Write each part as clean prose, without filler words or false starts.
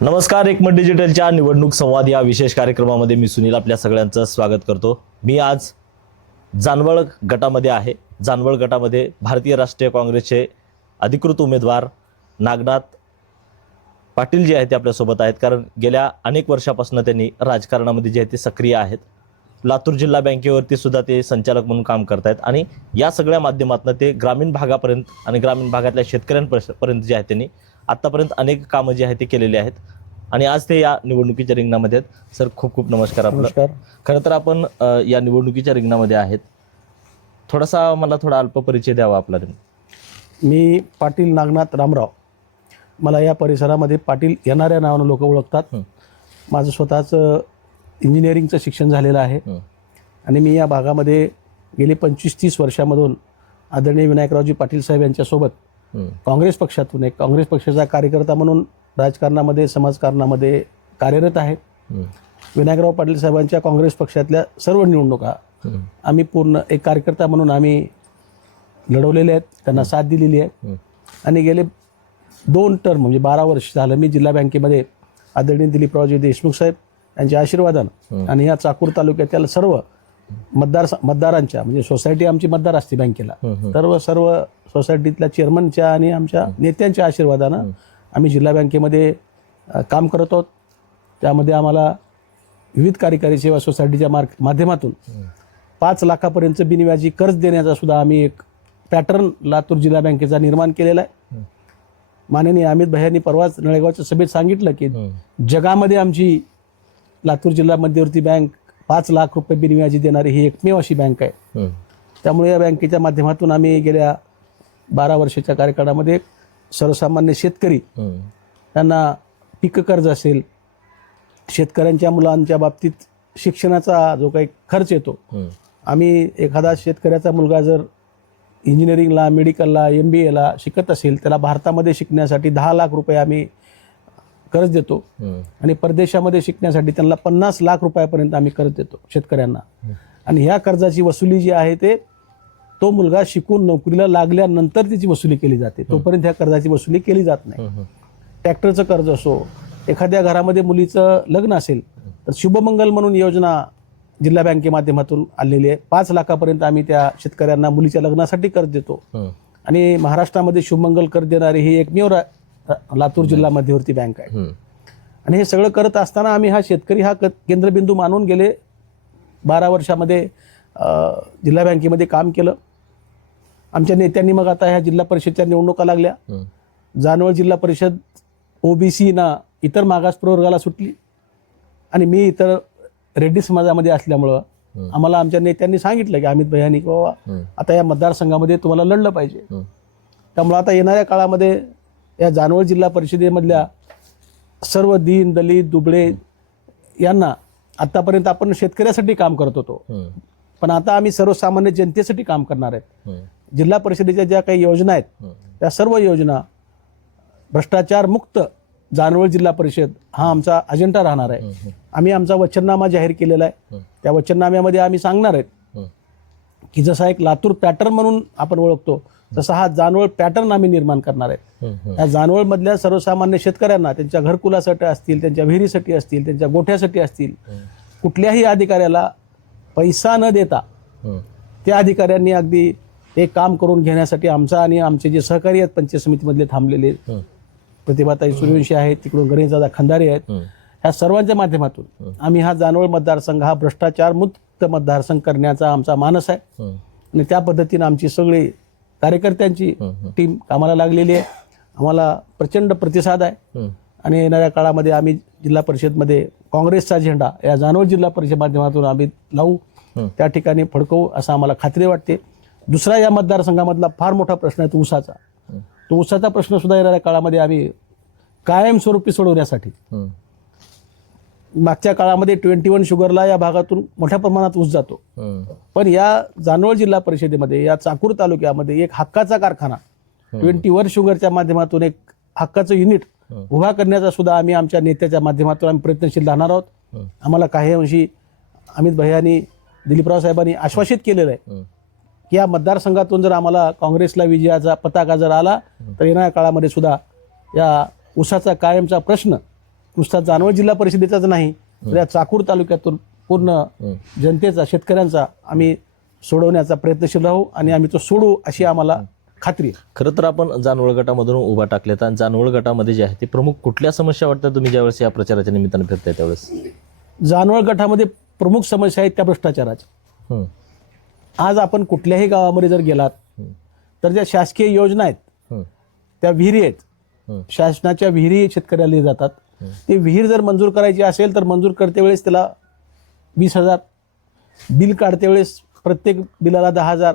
नमस्कार, एकमत डिजिटलच्या निवडणूक संवाद या विशेष कार्यक्रमामध्ये मी सुनील आपल्या सगळ्यांचं स्वागत करतो। मी आज जानवळ गटामध्ये आहे। जानवळ गटामध्ये भारतीय राष्ट्रीय काँग्रेसचे अधिकृत उमेदवार नागनाथ पाटील जे आहेत ते आपल्यासोबत आहेत, कारण गेल्या अनेक वर्षापासून त्यांनी राजकारणामध्ये जे आहे ते सक्रिय आहेत। लातूर जिल्हा बँकेवरती सुद्धा ते संचालक म्हणून काम करत आहेत आणि या सगळ्या माध्यमातून ते ग्रामीण भागापर्यंत आणि ग्रामीण भागातल्या शेतकऱ्यांपर्यंत जे आहे त्यांनी आतापर्यंत अनेक कामं जे आहेत ते केलेले आहेत आणि आज ते या निवडणुकीच्या रिंगणामध्ये आहेत। सर, खूप खूप नमस्कार आपलं। नमस्कार। खरं तर आपण या निवडणुकीच्या रिंगणामध्ये आहेत। मला थोडा अल्प परिचय द्यावा आपला। मी पाटील नागनाथ रामराव, मला या परिसरामध्ये पाटील येणाऱ्या नावानं लोक ओळखतात। माझं स्वतःचं इंजिनिअरिंगचं शिक्षण झालेलं आहे आणि मी या भागामध्ये गेली 25-30 वर्षामधून आदरणीय विनायकरावजी पाटील साहेब यांच्यासोबत काँग्रेस पक्षातून एक काँग्रेस पक्षाचा कार्यकर्ता म्हणून राजकारणामध्ये समाजकारणामध्ये कार्यरत आहे। विनायकराव पाटील साहेबांच्या काँग्रेस पक्षातल्या सर्व निवडणुका आम्ही पूर्ण एक कार्यकर्ता म्हणून आम्ही लढवलेले आहेत, त्यांना साथ दिलेली आहे आणि गेले 2 टर्म म्हणजे 12 वर्ष झालं मी जिल्हा बँकेमध्ये आदरणीय दिलीपरावजी देशमुख साहेब यांच्या आशीर्वादानं आणि या चाकूर तालुक्यातील सर्व मतदारांच्या म्हणजे सोसायटी आमची मतदार असते बँकेला, सर्व सोसायटीतल्या चेअरमनच्या आणि आमच्या नेत्यांच्या आशीर्वादानं आम्ही जिल्हा बँकेमध्ये काम करत आहोत। त्यामध्ये आम्हाला विविध कार्यकारी सेवा सोसायटीच्या माध्यमातून 5 लाखापर्यंत बिनव्याजी कर्ज देण्याचा सुद्धा आम्ही एक पॅटर्न लातूर जिल्हा बँकेचा निर्माण केलेला आहे। माननीय अमित भैयांनी परवाच नळेगावच्या सभेत सांगितलं की जगामध्ये आमची लातूर जिल्हा मध्यवर्ती बँक 5 लाख रुपये बिनव्याजी देणारी ही एकमेव अशी बँक आहे। त्यामुळे या बँकेच्या माध्यमातून आम्ही गेल्या 12 वर्षाच्या कार्यकाळामध्ये सर्वसामान्य शेतकरी त्यांना पीक कर्ज असेल, शेतकऱ्यांच्या मुलांच्या बाबतीत शिक्षणाचा जो काही खर्च येतो, आम्ही एखादा शेतकऱ्याचा मुलगा जर इंजिनिअरिंगला, मेडिकलला, MBAला शिकत असेल, त्याला भारतामध्ये शिकण्यासाठी 10 लाख रुपये आम्ही कर्ज देतो आणि परदेशामध्ये शिकण्यासाठी त्यांना 50 लाख रुपयापर्यंत आम्ही कर्ज देतो शेतकऱ्यांना। आणि ह्या कर्जाची वसुली जी आहे ते तो मुलगा शिकून नोकरीला लागल्यानंतर त्याची वसुली केली जाते, तोपर्यंत ह्या कर्जाची वसुली केली जात नाही। ट्रॅक्टरचं कर्ज असो, एखाद्या घरामध्ये मुलीचं लग्न असेल तर शुभमंगल म्हणून योजना जिल्हा बँके माध्यमातून आलेली आहे। 5 लाखापर्यंत आम्ही त्या शेतकऱ्यांना मुलीच्या लग्नासाठी कर्ज देतो आणि महाराष्ट्रामध्ये शुभमंगल कर्ज देणारी ही एकमेव लातूर जिल्हा मध्यवर्ती बँक आहे। आणि हे सगळं करत असताना आम्ही हा शेतकरी हा केंद्रबिंदू मानून गेले 12 वर्षामध्ये जिल्हा बँकेमध्ये काम केलं। आमच्या नेत्यांनी मग आता ह्या जिल्हा परिषदच्या निवडणुका लागल्या, जानवळ जिल्हा परिषद OBC ना इतर मागास प्रवर्गाला सुटली आणि मी इतर रेड्डी समाजामध्ये असल्यामुळं आम्हाला आमच्या नेत्यांनी सांगितलं की अमित भैयांनी की बाबा आता या मतदारसंघामध्ये तुम्हाला लढलं पाहिजे। त्यामुळं आता येणाऱ्या काळामध्ये या जानवळ जिल्हा परिषदेमधल्या सर्व दीन दलित दुबळे यांना, आतापर्यंत आपण शेतकऱ्यासाठी काम करत होतो पण आता आम्ही सर्वसामान्य जनतेसाठी काम करणार आहेत। जिल्हा परिषदेच्या ज्या काही योजना आहेत त्या सर्व योजना भ्रष्टाचार मुक्त जानवळ जिल्हा परिषद हा आमचा अजेंडा राहणार आहे। आम्ही आमचा वचननामा जाहीर केलेला आहे। त्या वचननाम्यामध्ये आम्ही सांगणार आहेत की जसा एक लातूर पॅटर्न म्हणून आपण ओळखतो तसा हा जानवळ पॅटर्न आम्ही निर्माण करणार आहेत। या जानवळमधल्या सर्वसामान्य शेतकऱ्यांना त्यांच्या घरकुलासाठी असतील, त्यांच्या विहिरीसाठी असतील, त्यांच्या गोठ्यासाठी असतील, कुठल्याही अधिकाऱ्याला पैसा न देता त्या अधिकाऱ्यांनी अगदी हे काम करून घेण्यासाठी आमचा आणि आमचे जे सहकारी आहेत पंचायत समितीमधले थांबलेले प्रतिभाताई सूर्यवंशी आहेत, तिकडून गणेशदादा खंदारे आहेत, ह्या सर्वांच्या माध्यमातून आम्ही हा जानवळ मतदारसंघ हा भ्रष्टाचार मुक्त मतदारसंघ करण्याचा आमचा मानस आहे आणि त्या पद्धतीनं आमची सगळी कार्यकर्त्यांची टीम कामाला लागलेली आहे। आम्हाला प्रचंड प्रतिसाद आहे आणि येणाऱ्या काळामध्ये आम्ही जिल्हा परिषदमध्ये काँग्रेसचा झेंडा या जानवळ जिल्हा परिषद माध्यमातून आम्ही लावू, त्या ठिकाणी फडकवू असं आम्हाला खात्री वाटते। दुसरा या मतदारसंघामधला फार मोठा प्रश्न आहे तो ऊसाचा। तो ऊसाचा प्रश्न सुद्धा येणाऱ्या काळामध्ये आम्ही कायमस्वरूपी सोडवण्यासाठी, मागच्या काळामध्ये 21 शुगरला या भागातून मोठ्या प्रमाणात ऊस जातो, पण या जानवळ जिल्हा परिषदेमध्ये या चाकूर तालुक्यामध्ये एक हक्काचा कारखाना 21 शुगरच्या माध्यमातून एक हक्काचं युनिट उभा करण्याचा सुद्धा आम्ही आमच्या नेत्याच्या माध्यमातून आम्ही प्रयत्नशील राहणार आहोत। आम्हाला काही अंशी अमित भैयांनी, दिलीपराव साहेबांनी आश्वासित केलेलं आहे की या मतदारसंघातून जर आम्हाला काँग्रेसला विजयाचा पताका जर आला तर येणाऱ्या काळामध्ये सुद्धा या ऊसाचा कायमचा प्रश्न नुसता जानवळ जिल्हा परिषदेचाच नाही तर या चाकूर तालुक्यातून पूर्ण जनतेचा, शेतकऱ्यांचा आम्ही सोडवण्याचा प्रयत्नशील राहू आणि आम्ही तो सोडू अशी आम्हाला खात्री आहे. खरं तर आपण जानवळ गटामधून उभा टाकल्यात आणि जानवळ गटामध्ये जे आहे ते प्रमुख कुठल्या समस्या वाटतात तुम्ही ज्यावेळेस या प्रचाराच्या निमित्तानं फिरताय त्यावेळेस? जानवळ गटामध्ये प्रमुख समस्या आहेत त्या भ्रष्टाचाराच्या. हं, आज आपण कुठल्याही गावामध्ये जर गेलात तर ज्या शासकीय योजना आहेत, हं, त्या विहिरी आहेत, शासनाच्या विहिरी शेतकऱ्याला दिल्या जातात. ते विहीर जर मंजूर करायची असेल तर मंजूर करते वेळेस त्याला 20,000, बिल काढते वेळेस प्रत्येक बिलाला 10,000,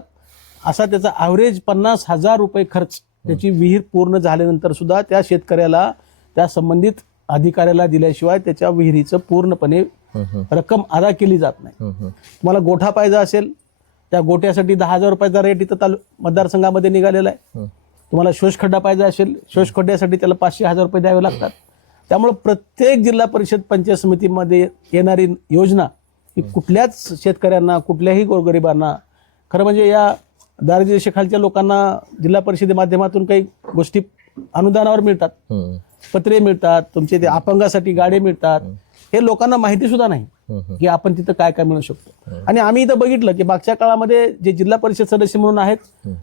असा त्याचा ॲव्हरेज 50,000 रुपये खर्च त्याची विहीर पूर्ण झाल्यानंतर सुद्धा त्या शेतकऱ्याला, त्या संबंधित अधिकाऱ्याला दिल्याशिवाय त्याच्या विहिरीचं पूर्णपणे रक्कम अदा केली जात नाही. तुम्हाला गोठा पाहिजे असेल, त्या गोठ्यासाठी 10,000 रुपयाचा रेट इथं मतदारसंघामध्ये निघालेला आहे. तुम्हाला शोषखड्डा पाहिजे असेल, शोषखड्ड्यासाठी त्याला 500,000 रुपये द्यावे लागतात. त्यामुळे प्रत्येक जिल्हा परिषद पंचायत समितीमध्ये येणारी योजना ही कुठल्याच शेतकऱ्यांना, कुठल्याही गोरगरिबांना, खरं म्हणजे या दारिद्र्य रेषेखालच्या लोकांना जिल्हा परिषदे माध्यमातून काही गोष्टी अनुदानावर मिळतात, पत्रे मिळतात, तुमचे ते अपंगासाठी गाड्या मिळतात. हे लोकांना माहिती सुद्धा नाही की आपण तिथं काय काय मिळू शकतो. आणि आम्ही इथं बघितलं की मागच्या काळामध्ये जे जिल्हा परिषद सदस्य म्हणून आहेत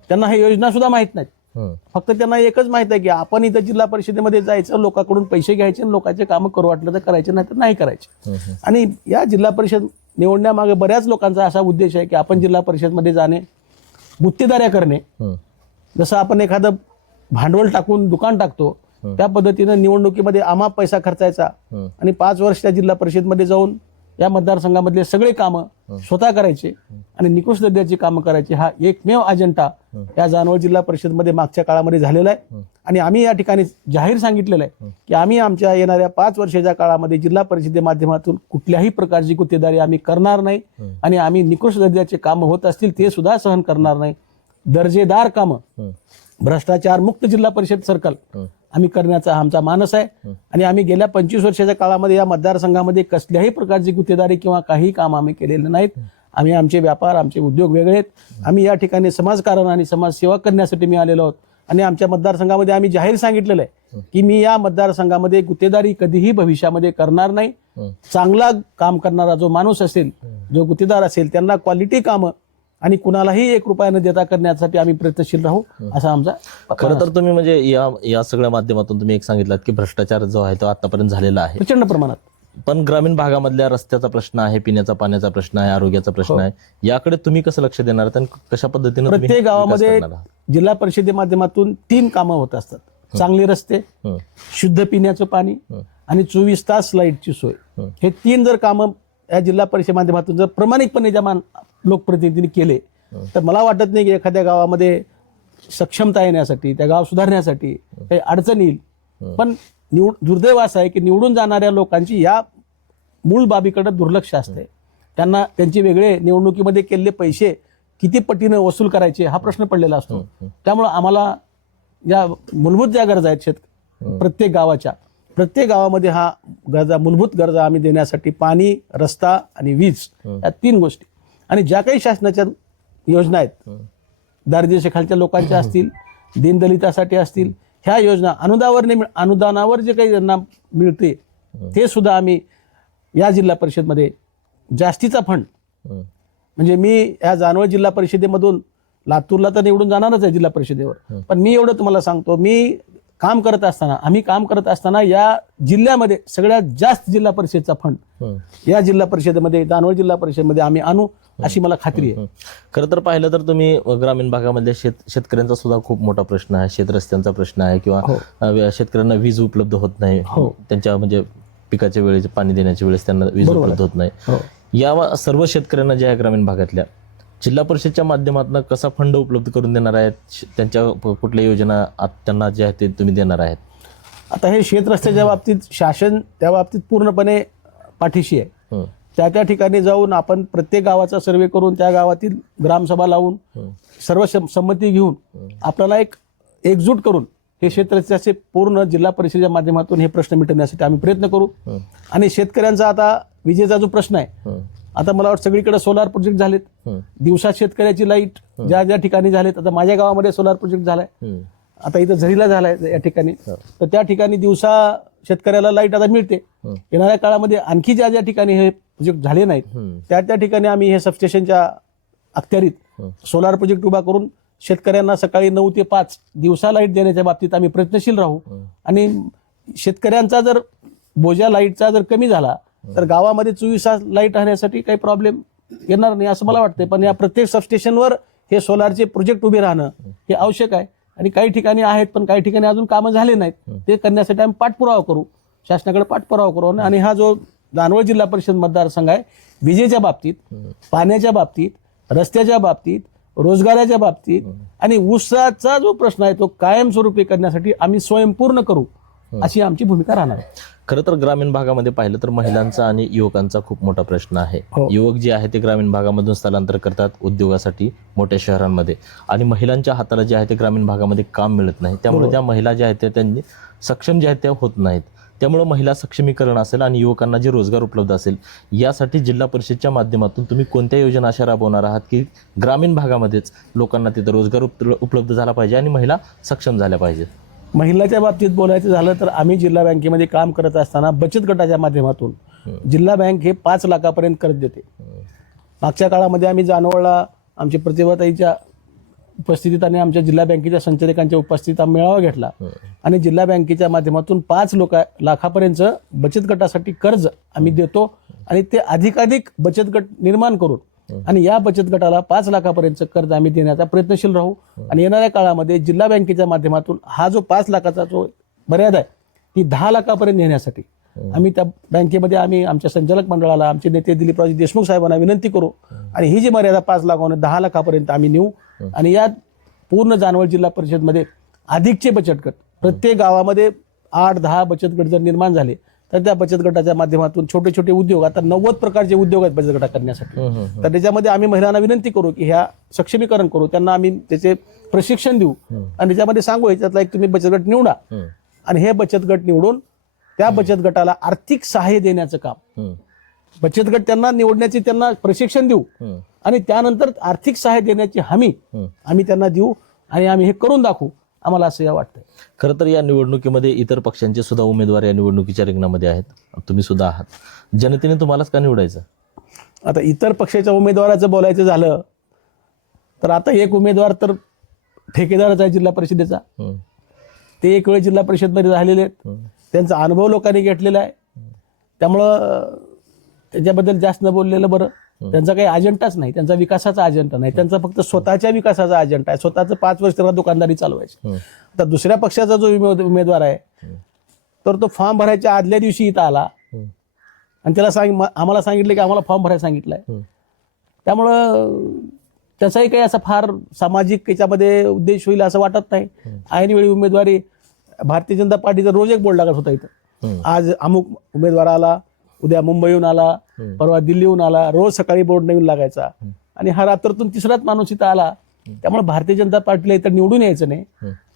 त्यांना हे योजना सुद्धा माहीत नाहीत. फक्त त्यांना एकच माहित आहे की आपण इथं जिल्हा परिषदेमध्ये जायचं, लोकांकडून पैसे घ्यायचे आणि लोकांचे कामं करू वाटलं तर करायचे, नाही तर नाही करायचे. आणि या जिल्हा परिषद निवडण्यामागे बऱ्याच लोकांचा असा उद्देश आहे की आपण जिल्हा परिषदमध्ये जाणे, गुत्तेदाऱ्या करणे. जसं आपण एखादं भांडवल टाकून दुकान टाकतो त्या पद्धतीनं निवडणुकीमध्ये आम्हा पैसा खर्चायचा आणि 5 वर्ष त्या जिल्हा परिषदमध्ये जाऊन या मतदारसंघामधले सगळे कामं स्वतः करायचे आणि निकृष्ट दर्जाची कामं करायची. हा एकमेव अजेंडा या जानवळ जिल्हा परिषदमध्ये मागच्या काळामध्ये झालेला आहे. आणि आम्ही या ठिकाणी जाहीर सांगितलेलं आहे की आम्ही आमच्या येणाऱ्या 5 वर्षाच्या काळामध्ये जिल्हा परिषदे माध्यमातून कुठल्याही प्रकारची गुत्तेदारी आम्ही करणार नाही आणि आम्ही निकृष्ट दर्जाचे कामं होत असतील ते सुद्धा सहन करणार नाही. दर्जेदार कामं, भ्रष्टाचार मुक्त जिल्हा परिषद सर्कल आम्ही करण्याचा आमचा मानस आहे. आणि आम्ही गेल्या 25 वर्षाच्या काळामध्ये या मतदारसंघामध्ये कसल्याही प्रकारची गुत्तेदारी किंवा काही काम आम्ही केलेलं नाहीत. आम्ही आमचे व्यापार, आमचे उद्योग वेगळे आहेत. आम्ही या ठिकाणी समाजकारण आणि समाजसेवा करण्यासाठी मी आलेलो आहोत. आणि आमच्या मतदारसंघामध्ये आम्ही जाहीर सांगितलेलं आहे की मी या मतदारसंघामध्ये गुत्तेदारी कधीही भविष्यामध्ये करणार नाही. चांगला काम करणारा जो माणूस असेल, जो गुत्तेदार असेल, त्यांना क्वालिटी कामं आणि कुणालाही 1 रुपया न देता करण्यासाठी आम्ही प्रयत्नशील राहू असा आमचा. खरं तर तुम्ही म्हणजे या सगळ्या माध्यमातून तुम्ही एक सांगितलात की भ्रष्टाचार जो आहे तो आतापर्यंत झालेला आहे प्रचंड प्रमाणात. पण ग्रामीण भागामधल्या रस्त्याचा प्रश्न आहे, पिण्याचा पाण्याचा प्रश्न आहे, आरोग्याचा प्रश्न आहे. याकडे तुम्ही कसं लक्ष देणार आहात आणि कशा पद्धतीने तुम्ही प्रत्येक गावामध्ये विकास करणार आहात? जिल्हा परिषदे माध्यमातून 3 कामं होत असतात. चांगले रस्ते, शुद्ध पिण्याचं पाणी आणि 24 तास लाईटची सोय. हे 3 जर कामं या जिल्हा परिषद माध्यमातून जर प्रामाणिकपणे ज्या लोकप्रतिनिधींनी केले तर मला वाटत नाही की एखाद्या गावामध्ये सक्षमता येण्यासाठी, त्या गाव सुधारण्यासाठी काही अडचण येईल. पण दुर्दैव असं आहे की निवडून जाणाऱ्या लोकांची या मूळ बाबीकडे दुर्लक्ष असते. त्यांना त्यांचे वेगळे निवडणुकीमध्ये केलेले पैसे किती पटीनं वसूल करायचे हा प्रश्न पडलेला असतो. त्यामुळं आम्हाला या मूलभूत ज्या गरजा आहेत प्रत्येक गावामध्ये हा गरजा, मूलभूत गरजा आम्ही देण्यासाठी पाणी, रस्ता आणि वीज या 3 गोष्टी. आणि ज्या काही शासनाच्या योजना आहेत, दारिद्र्य रेषेखालच्या लोकांच्या असतील, दीनदलितासाठी असतील, ह्या योजना अनुदानावर जे काही त्यांना मिळते ते सुद्धा आम्ही या जिल्हा परिषदमध्ये जास्तीचा फंड, म्हणजे मी या जानवळ जिल्हा परिषदेमधून लातूरला तर निवडून जाणारच आहे जिल्हा परिषदेवर, पण मी एवढं तुम्हाला सांगतो, आम्ही काम करत असताना या जिल्ह्यामध्ये सगळ्यात जास्त जिल्हा परिषदचा फंड या जिल्हा परिषदेमध्ये, जानवळ जिल्हा परिषदेमध्ये आम्ही आणू अशी मला खात्री आहे. खरं तर पाहिलं तर तुम्ही ग्रामीण भागामध्ये शेतकऱ्यांचा सुद्धा खूप मोठा प्रश्न आहे, शेत रस्त्यांचा प्रश्न आहे किंवा शेतकऱ्यांना वीज उपलब्ध होत नाही, त्यांच्या म्हणजे पिकाच्या वेळेस, पाणी देण्याच्या वेळेस त्यांना वीज उपलब्ध होत नाही. या सर्व शेतकऱ्यांना ज्या ग्रामीण भागातल्या जिल्हा परिषदच्या माध्यमातून कसा फंड उपलब्ध करून देणार आहेत, त्यांच्या कुठल्या योजना त्यांना ज्या आहेत ते तुम्ही देणार आहेत? आता हे शेत रस्त्याच्या बाबतीत शासन त्या बाबतीत पूर्णपणे पाठीशी आहे. त्या ठिकाणी जाऊन आपण प्रत्येक गावाचा सर्वे करून त्या गावातील ग्रामसभा लावून सर्व संमती घेऊन आपल्याला एकजूट करून हे क्षेत्रचे पूर्ण जिल्हा परिषदेच्या माध्यमातून हे प्रश्न मिटवण्यासाठी आम्ही प्रयत्न करू. आणि शेतकऱ्यांचा आता विजेचा जो प्रश्न आहे, आता मला वाटतं सगळीकडे सोलार प्रोजेक्ट झालेत. दिवसात शेतकऱ्याची लाईट ज्या ज्या ठिकाणी झालेत, आता माझ्या गावामध्ये सोलार प्रोजेक्ट झालाय, आता इथं झरीला झालाय या ठिकाणी, तर त्या ठिकाणी दिवसा शेतकऱ्याला लाईट आता मिळते. येणाऱ्या काळामध्ये आणखी ज्या ज्या ठिकाणी हे प्रोजेक्ट झाले नाहीत त्या ठिकाणी आम्ही हे सबस्टेशनच्या अखत्यारीत सोलार प्रोजेक्ट उभा करून शेतकऱ्यांना सकाळी 9 ते 5 दिवसा लाईट देण्याच्या बाबतीत आम्ही प्रयत्नशील राहू. आणि शेतकऱ्यांचा जर बोजा लाईटचा जर कमी झाला तर गावामध्ये 24 तास लाईट राहण्यासाठी काही प्रॉब्लेम येणार नाही असं मला वाटतं. पण या प्रत्येक सबस्टेशनवर हे सोलारचे प्रोजेक्ट उभे राहणं हे आवश्यक आहे. आणि काही ठिकाणी आहेत पण काही ठिकाणी अजून कामं झाले नाहीत. ते करण्यासाठी आम्ही पाठपुरावा करू, शासनाकडे पाठपुरावा करू. आणि हा जो जानवळ जिल्हा परिषद मतदारसंघ आहे, विजेच्या बाबतीत, पाण्याच्या बाबतीत, रस्त्याच्या बाबतीत, रोजगाराच्या बाबतीत आणि ऊसाचा जो प्रश्न आहे तो कायमस्वरूपी करण्यासाठी आम्ही स्वयंपूर्ण करू अशी आमची भूमिका राहणार आहे. खरं तर ग्रामीण भागामध्ये पाहिलं तर महिलांचा आणि युवकांचा खूप मोठा प्रश्न आहे. युवक जे आहे ते ग्रामीण भागामधून स्थलांतर करतात उद्योगासाठी मोठ्या शहरांमध्ये, आणि महिलांच्या हाताला जे आहे ते ग्रामीण भागामध्ये काम मिळत नाही. त्यामुळे त्या महिला ज्या आहेत त्या त्यांनी सक्षम ज्या आहेत त्या होत नाहीत. त्यामुळे महिला सक्षमीकरण असेल आणि युवकांना जे रोजगार उपलब्ध असेल यासाठी जिल्हा परिषदच्या माध्यमातून तुम्ही कोणत्या योजना अशा राबवणार आहात की ग्रामीण भागामध्येच लोकांना तिथं रोजगार उपलब्ध झाला पाहिजे आणि महिला सक्षम झाल्या पाहिजेत? महिलाच्या बाबतीत बोलायचं झालं तर आम्ही जिल्हा बँकेमध्ये काम करत असताना बचत गटाच्या माध्यमातून जिल्हा बँक हे 5 लाखापर्यंत कर्ज देते. मागच्या काळामध्ये आम्ही जानवळला आमच्या प्रतिभाताईच्या उपस्थितीत आणि आमच्या जिल्हा बँकेच्या संचालकांच्या उपस्थितीत आम्ही मेळावा घेतला आणि जिल्हा बँकेच्या माध्यमातून 5 लाखापर्यंत बचत गटासाठी कर्ज आम्ही देतो. आणि ते अधिकाधिक बचत गट निर्माण करून आणि या बचत गटाला 5 लाखापर्यंत कर्ज आम्ही देण्याचा प्रयत्नशील राहू. आणि येणाऱ्या काळामध्ये जिल्हा बँकेच्या माध्यमातून हा जो 5 लाखाचा जो मर्यादा आहे ती 10 लाखापर्यंत नेण्यासाठी आम्ही त्या बँकेमध्ये आम्ही आमच्या संचालक मंडळाला, आमचे नेते दिलीपरावजी देशमुख साहेबांना विनंती करू आणि ही जी मर्यादा 5 लाखावरून 10 लाखापर्यंत आम्ही नेऊ. आणि या पूर्ण जानवळ जिल्हा परिषदमध्ये अधिकचे बचत गट, प्रत्येक गावामध्ये 8-10 बचत गट जर निर्माण झाले तर त्या बचत गटाच्या माध्यमातून छोटे छोटे उद्योग, आता 90 प्रकारचे उद्योग आहेत बचत गटा करण्यासाठी, तर त्याच्यामध्ये आम्ही महिलांना विनंती करू की ह्या सक्षमीकरण करू, त्यांना आम्ही त्याचे प्रशिक्षण देऊ आणि त्याच्यामध्ये सांगू याच्यातला एक तुम्ही बचत गट निवडा आणि हे बचत गट निवडून त्या बचत गटाला आर्थिक सहाय्य देण्याचं काम, बचत गट त्यांना निवडण्याचे त्यांना प्रशिक्षण देऊ आणि त्यानंतर आर्थिक सहाय्य देण्याची हमी आम्ही त्यांना देऊ आणि आम्ही हे करून दाखवू, आम्हाला असं या वाटतंय. खरं तर या निवडणुकीमध्ये इतर पक्षांचे सुद्धा उमेदवार या निवडणुकीच्या रिंगणामध्ये आहेत, तुम्ही सुद्धा आहात. जनतेने तुम्हालाच का निवडायचं? आता इतर पक्षाच्या उमेदवाराचं बोलायचं झालं तर आता एक उमेदवार तर ठेकेदारच आहे जिल्हा परिषदेचा. ते एक वेळ जिल्हा परिषदमध्ये राहिलेले आहेत, त्यांचा अनुभव लोकांनी घेतलेला आहे, त्यामुळं त्याच्याबद्दल जास्त न बोललेलं बरं. त्यांचा काही अजेंडाच नाही, त्यांचा विकासाचा अजेंडा नाही, त्यांचा फक्त स्वतःच्या विकासाचा अजेंडा आहे. स्वतःचं 5 वर्ष त्यांना दुकानदारी चालवायची. आता दुसऱ्या पक्षाचा जो उमेदवार आहे तर तो फॉर्म भरायच्या आदल्या दिवशी इथं आला आणि त्याला आम्हाला सांगितलं की आम्हाला फॉर्म भरायला सांगितलंय. त्यामुळं त्याचाही काही असा फार सामाजिक याच्यामध्ये उद्देश होईल असं वाटत नाही. ऐनवेळी उमेदवारी, भारतीय जनता पार्टीचा रोज एक बोर्ड लागत होता इथं, आज अमुक उमेदवार आला, उद्या मुंबईहून आला, परवा दिल्लीहून आला, रोज सकाळी बोर्ड नवीन लागायचा आणि हा रात्रातून 3राच माणूस इथं आला. त्यामुळे भारतीय जनता पार्टीला इथं निवडून यायचं नाही.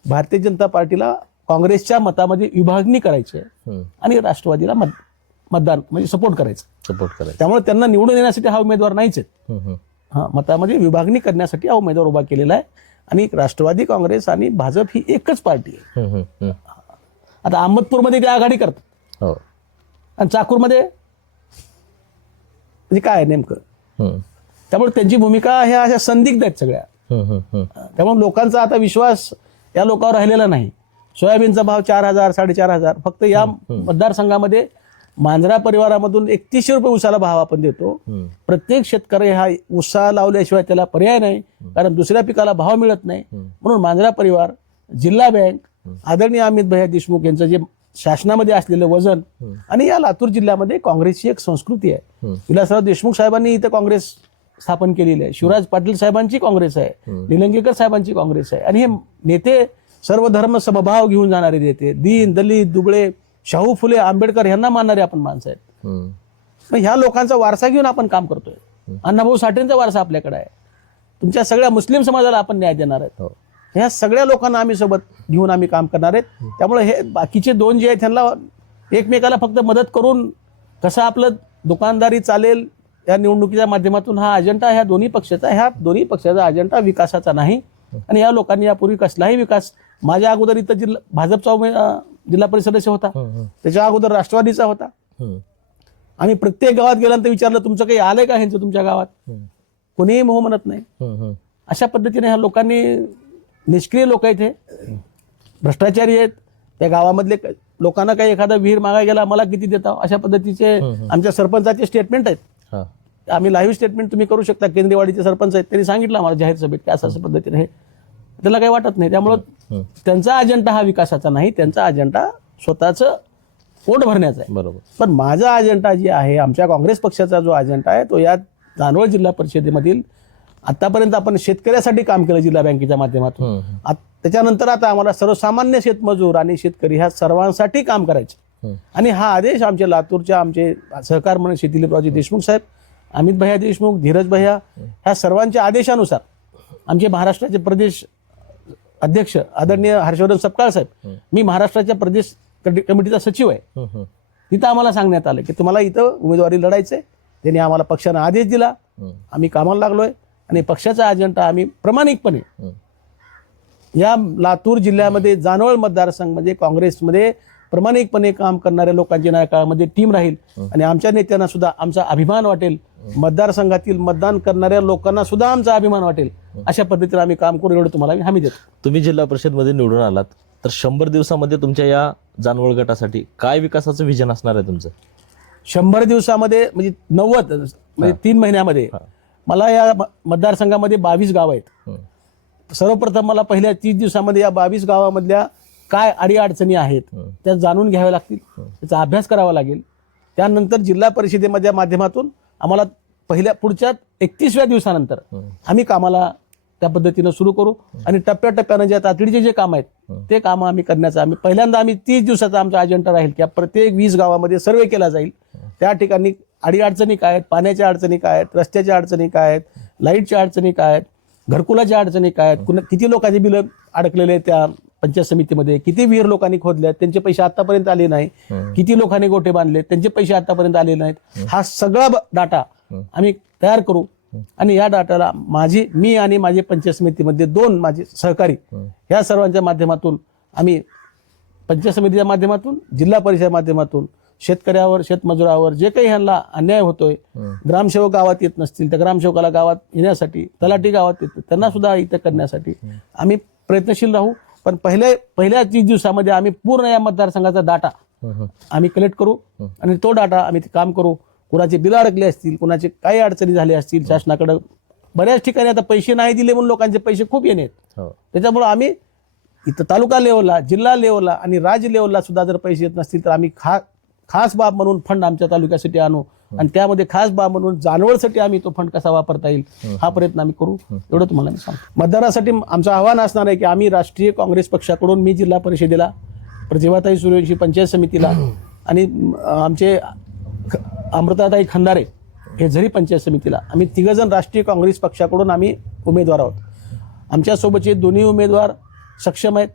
भारतीय जनता पार्टीला काँग्रेसच्या मतामध्ये विभागणी करायची आणि राष्ट्रवादीला मतदान म्हणजे सपोर्ट करायचं. त्यामुळे त्यांना निवडून येण्यासाठी हा उमेदवार नाहीच आहे. हा, मतामध्ये विभागणी करण्यासाठी हा उमेदवार उभा केलेला आहे. आणि राष्ट्रवादी काँग्रेस आणि भाजप ही एकच पार्टी आहे. आता अहमदपूरमध्ये ते आघाडी करतात आणि चाकूरमध्ये म्हणजे काय नेमकं, त्यामुळे त्यांची भूमिका ह्या अशा संदिग्ध आहेत सगळ्या. त्यामुळे लोकांचा आता विश्वास या लोकांवर राहिलेला नाही. सोयाबीनचा भाव 4,000 4,500, फक्त या मतदारसंघामध्ये मांजरा परिवारामधून 3100 रुपये उसाला भाव आपण देतो. प्रत्येक शेतकरी हा उसा लावल्याशिवाय त्याला पर्याय नाही, कारण दुसऱ्या पिकाला भाव मिळत नाही. म्हणून मांजरा परिवार, जिल्हा बँक, आदरणीय अमित भैया देशमुख यांचं जे शासनामध्ये असलेलं वजन आणि या लातूर जिल्ह्यामध्ये काँग्रेसची एक संस्कृती आहे. विलासराव देशमुख साहेबांनी इथं काँग्रेस स्थापन केलेली आहे, शिवराज पाटील साहेबांची काँग्रेस आहे, निलंगेकर साहेबांची काँग्रेस आहे. आणि हे नेते सर्व धर्म समभाव घेऊन जाणारे नेते, दीन दलित दुबळे, शाहू फुले आंबेडकर यांना मानणारे आपण माणसं आहेत. मग ह्या लोकांचा वारसा घेऊन आपण काम करतोय. अण्णाभाऊ साठेंचा वारसा आपल्याकडे आहे. तुमच्या सगळ्या मुस्लिम समाजाला आपण न्याय देणार आहेत. ह्या सगळ्या लोकांना आम्ही सोबत घेऊन आम्ही काम करणार आहेत. त्यामुळे हे बाकीचे 2 जे आहेत त्यांना एकमेकाला फक्त मदत करून कसं आपलं दुकानदारी चालेल या निवडणुकीच्या माध्यमातून हा अजेंडा ह्या दोन्ही पक्षाचा अजेंडा विकासाचा नाही. आणि या लोकांनी यापूर्वी कसलाही विकास, माझ्या अगोदर इथं भाजपचा जिल्हा परिषद सदस्य होता, त्याच्या अगोदर राष्ट्रवादीचा होता. हम्म. आम्ही प्रत्येक गावात गेल्यानंतर विचारलं तुमचं काही आलंय का ह्यांचं तुमच्या गावात, कोणीही मोह म्हणत नाही. अशा पद्धतीने ह्या लोकांनी, निष्क्रिय लोक आहेत, हे भ्रष्टाचारी आहेत. त्या गावामधले लोकांना काही एखादा विहीर मागायला गेला, मला किती देता, अशा पद्धतीचे आमच्या सरपंचाचे स्टेटमेंट आहेत. आम्ही लाईव्ह स्टेटमेंट तुम्ही करू शकता. केंद्रेवाडीचे सरपंच आहेत, त्यांनी सांगितलं आम्हाला जाहीर सभेत की असं पद्धतीने हे, त्याला काही वाटत नाही. त्यामुळं त्यांचा अजेंडा हा विकासाचा नाही, त्यांचा अजेंडा स्वतःचं पोट भरण्याचा आहे. बरोबर. पण माझा अजेंडा जे आहे, आमच्या काँग्रेस पक्षाचा जो अजेंडा आहे, तो या जानवळ जिल्हा परिषदेमधील आतापर्यंत आपण शेतकऱ्यासाठी काम केलं जिल्हा बँकेच्या माध्यमातून. त्याच्यानंतर आता आम्हाला सर्वसामान्य शेतमजूर आणि शेतकरी ह्या सर्वांसाठी काम करायचे. आणि हा आदेश आमचे लातूरच्या आमचे सहकार मंत्री श्री दिलीपरावजी देशमुख साहेब, अमित भैया देशमुख, धीरज भैया, ह्या सर्वांच्या आदेशानुसार आमचे महाराष्ट्राचे प्रदेश अध्यक्ष आदरणीय हर्षवर्धन सपकाळ साहेब, मी महाराष्ट्राच्या प्रदेश कमिटीचा सचिव आहे, तिथं आम्हाला सांगण्यात आलं की तुम्हाला इथं उमेदवारी लढायचंय. त्यांनी आम्हाला पक्षानं आदेश दिला, आम्ही कामाला लागलोय आणि पक्षाचा अजेंडा आम्ही प्रामाणिकपणे या लातूर जिल्ह्यामध्ये जानवळ मतदारसंघ म्हणजे काँग्रेसमध्ये प्रामाणिकपणे काम करणाऱ्या लोकांची या काळामध्ये टीम राहील. आणि आमच्या नेत्यांना सुद्धा आमचा अभिमान वाटेल, मतदारसंघातील मतदान करणाऱ्या लोकांना सुद्धा आमचा अभिमान वाटेल. अशा पद्धतीने आम्ही काम करू, एवढं तुम्हाला हमी देतो. तुम्ही जिल्हा परिषदमध्ये निवडून आलात तर 100 दिवसामध्ये तुमच्या या जानवळ गटासाठी काय विकासाचं विजन असणार आहे तुमचं? 100 दिवसामध्ये म्हणजे 90 म्हणजे 3 महिन्यामध्ये मला या मतदारसंघामध्ये 22 गाव आहेत. सर्वप्रथम मला पहिल्या 30 दिवसामध्ये या 22 गावामधल्या काय अडीअडचणी आहेत त्या जाणून घ्याव्या लागतील, त्याचा अभ्यास करावा लागेल. त्यानंतर जिल्हा परिषदेच्या माध्यमातून आम्हाला पुढच्या 31व्या दिवसानंतर आम्ही कामाला त्या पद्धतीनं सुरू करू आणि टप्प्याटप्प्यानं ज्या तातडीचे जे काम आहेत ते काम आम्ही करण्याचा पहिल्यांदा 30 दिवसाचा आमचा अजेंडा राहील की प्रत्येक 20 गावामध्ये सर्वे केला जाईल. त्या ठिकाणी अडीअडचणी काय आहेत, पाण्याच्या अडचणी काय आहेत, रस्त्याच्या अडचणी काय आहेत, लाईटच्या अडचणी काय आहेत, घरकुलाच्या अडचणी काय आहेत, किती लोकांचे बिलं अडकलेले आहेत त्या पंचायत समितीमध्ये, किती विहीर लोकांनी खोदले आहेत, त्यांचे पैसे आतापर्यंत आले नाही, किती लोकांनी गोटे बांधले त्यांचे पैसे आतापर्यंत आले नाहीत, हा सगळा डाटा आम्ही तयार करू. आणि या डाटाला मी आणि माझे पंचायत समितीमध्ये 2 माझे सहकारी या सर्वांच्या माध्यमातून आम्ही पंचायत समितीच्या माध्यमातून, जिल्हा परिषदेच्या माध्यमातून शेतकऱ्यावर, शेतमजुरावर जे काही ह्यांना अन्याय होतोय, ग्रामसेवक गावात येत नसतील तर ग्रामसेवकाला गावात येण्यासाठी, तलाठी गावात येत त्यांना सुद्धा इथं करण्यासाठी आम्ही प्रयत्नशील राहू. पण पहिल्या 30 दिवसामध्ये आम्ही पूर्ण या मतदारसंघाचा डाटा आम्ही कलेक्ट करू आणि तो डाटा आम्ही काम करू. कुणाचे बिलं अडकले असतील, कुणाचे काही अडचणी झाले असतील, शासनाकडे बऱ्याच ठिकाणी आता पैसे नाही दिले म्हणून लोकांचे पैसे खूप येणे, त्याच्यामुळे आम्ही इथं तालुका लेवलला, जिल्हा लेवलला आणि राज्य लेवलला सुद्धा जर पैसे येत नसतील तर आम्ही खास बाब म्हणून फंड आमच्या तालुक्यासाठी आणू आणि त्यामध्ये खास बाब म्हणून जानवळसाठी आम्ही तो फंड कसा वापरता येईल हा प्रयत्न आम्ही करू, एवढं तुम्हाला मी सांगतो. मतदारासाठी आमचं आव्हान असणार आहे की आम्ही राष्ट्रीय काँग्रेस पक्षाकडून, मी जिल्हा परिषदेला, प्रतिभाताई सूर्यवंशी पंचायत समितीला आणि आमचे अमृताताई खंदारे हे झरी पंचायत समितीला, आम्ही 3 जण राष्ट्रीय काँग्रेस पक्षाकडून आम्ही उमेदवार आहोत. आमच्यासोबतचे दोन्ही उमेदवार सक्षम आहेत.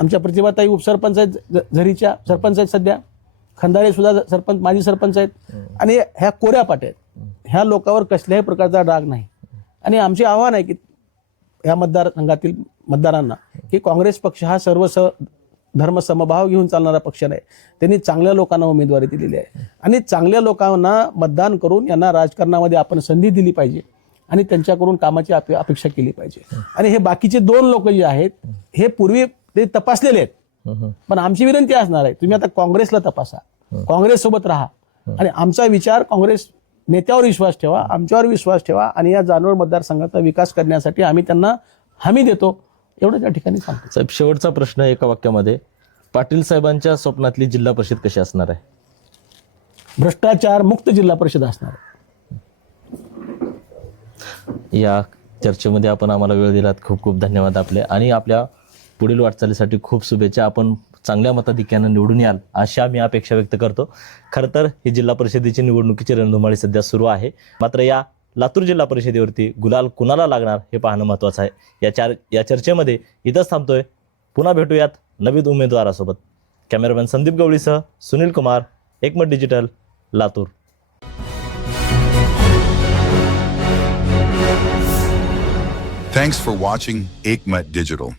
आमच्या प्रतिभाताई उपसरपंच आहेत, झरीच्या सरपंच आहेत सध्या, खंदारे सुद्धा सरपंच, माजी सरपंच आहेत आणि ह्या कोऱ्या पाट्या आहेत. ह्या लोकांवर कसल्याही प्रकारचा डाग नाही. आणि आमचे आव्हान आहे की ह्या मतदारसंघातील मतदारांना की काँग्रेस पक्ष हा सर्व धर्म समभाव घेऊन चालणारा पक्ष नाही. त्यांनी चांगल्या लोकांना उमेदवारी दिलेली आहे आणि चांगल्या लोकांना मतदान करून यांना राजकारणामध्ये आपण संधी दिली पाहिजे आणि त्यांच्याकडून कामाची अपेक्षा केली पाहिजे. आणि हे बाकीचे 2 लोक जे आहेत हे पूर्वी ते तपासलेले आहेत. पण आमची विनंती असणार आहे, तुम्ही आता काँग्रेसला तपासा, काँग्रेस सोबत राहा आणि आमचा विचार, काँग्रेस नेत्यावर विश्वास ठेवा, आमच्यावर विश्वास ठेवा आणि या जानवळ मतदारसंघाचा विकास करण्यासाठी आम्ही त्यांना हमी देतो, एवढं त्या ठिकाणी सांगतो. साहेब, शेवटचा प्रश्न एका वाक्यामध्ये, पाटील साहेबांच्या स्वप्नातली जिल्हा परिषद कशी असणार आहे? भ्रष्टाचार मुक्त जिल्हा परिषद असणार आहे. या चर्चेमध्ये आपण आम्हाला वेळ दिलात, खूप खूप धन्यवाद आपले आणि आपल्या पुढील वाटचालीसाठी खूप शुभेच्छा. आपण चांगल्या मताधिक्यानं निवडून याल अशी आम्ही अपेक्षा व्यक्त करतो. खरं तर ही जिल्हा परिषदेची निवडणुकीची रणधुमाळी सध्या सुरू आहे, मात्र या लातूर जिल्हा परिषदेवरती गुलाल कुणाला लागणार हे पाहणं महत्त्वाचं आहे. या चर्चेमध्ये इथंच थांबतोय. पुन्हा भेटूयात नवीन उमेदवारासोबत. कॅमेरामॅन संदीप गवळीसह सुनील कुमार, एकमत digital, Latur. Thanks for watching Ekmat Digital.